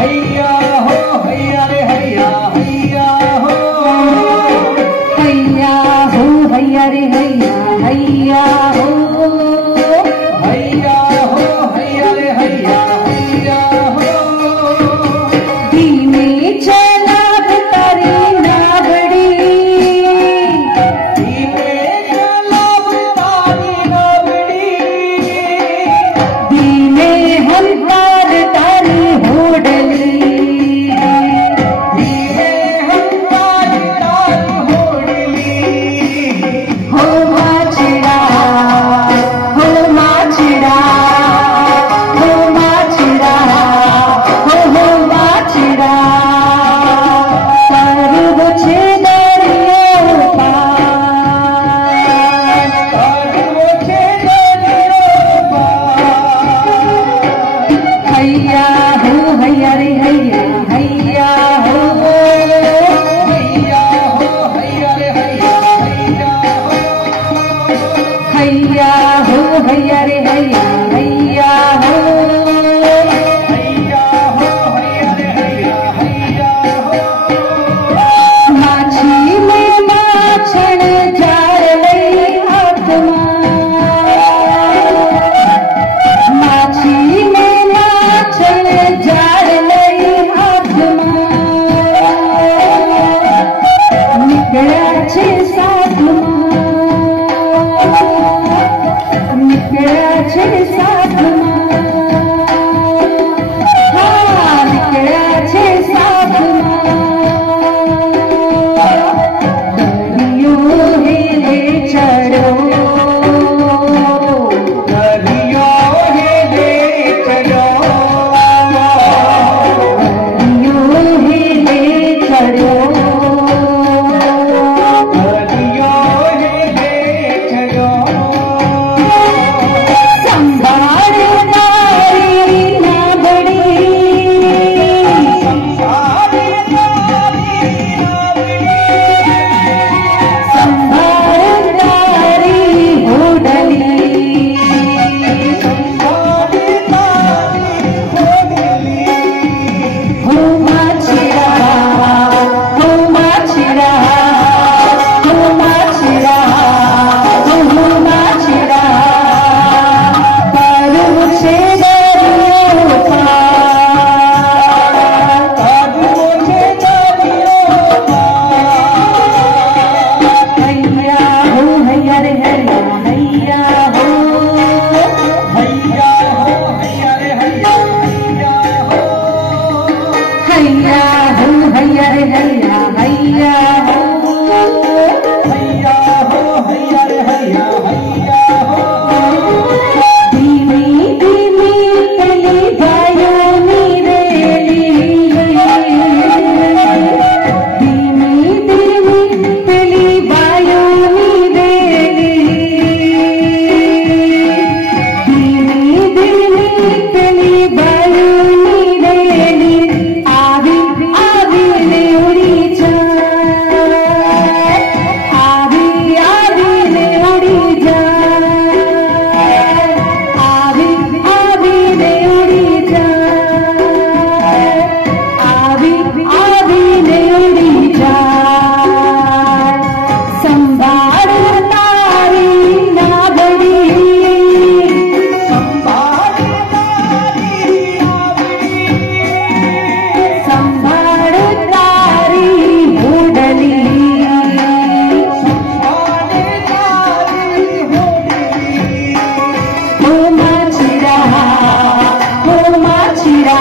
हैया हो हैया रे हैया हैया हो हैया हो हैया रे हैया हैया हो हैया हो हैया रे हैया हैया हो धीमे चला तारी नावड़ी धीमे चला तारी नावड़ी धीमे हम तार तारी होडली धीमे हम तारी होडली हो माछड़ा हो माछड़ा हो माछड़ा हो माछड़ा सर्व छेदरियो पार तारो छेदरियो पार हैया हो हैया रे हैया हैया हो हैया हो हैया रे हैया हैया हो हैया हो हैया रे हैया हैया हो हैया हो हैया रे हैया हैया हो माछी में माछण जार लई आत्मा माछी में माछण जार लई आत्मा निकळ्या छे साधमा निकळ्या छे साधमा हा निकळ्या छे साधमा दरियो हेले चढ़ो दरियो हेले चलो दरियो हेले चढ़ो दरियो हेले चलो संभार तारी नावड़ी सारे नारी संभार तारी होडली सारे नारी होडली हो माछड़ा हो माछड़ा हो माछड़ा हो माछड़ा पर्व छेदरियो पार तारो छेदरियो पार हैया हो हैया रे हैया हैया हो हैया हो हैया रे हैया हैया हो हैया हो हैया रे हैया हैया हो हैया हो हैया रे हैया हैया हो धीमी धीमी चली गायो नीरेली धीमी धीमी चली गायो नीरेली धीमी धीमी चली गायो नीरेली आवी आवी ने उड़ी जाए आवी आवी ने उड़ी जाए आवी आवी ने उड़ी जाए आवी आवी ने उड़ी जाए संभार तारी नावड़ी संभार नारी संभार तारी होडली सारे नारी होडली हो माछड़ा हो माछड़ा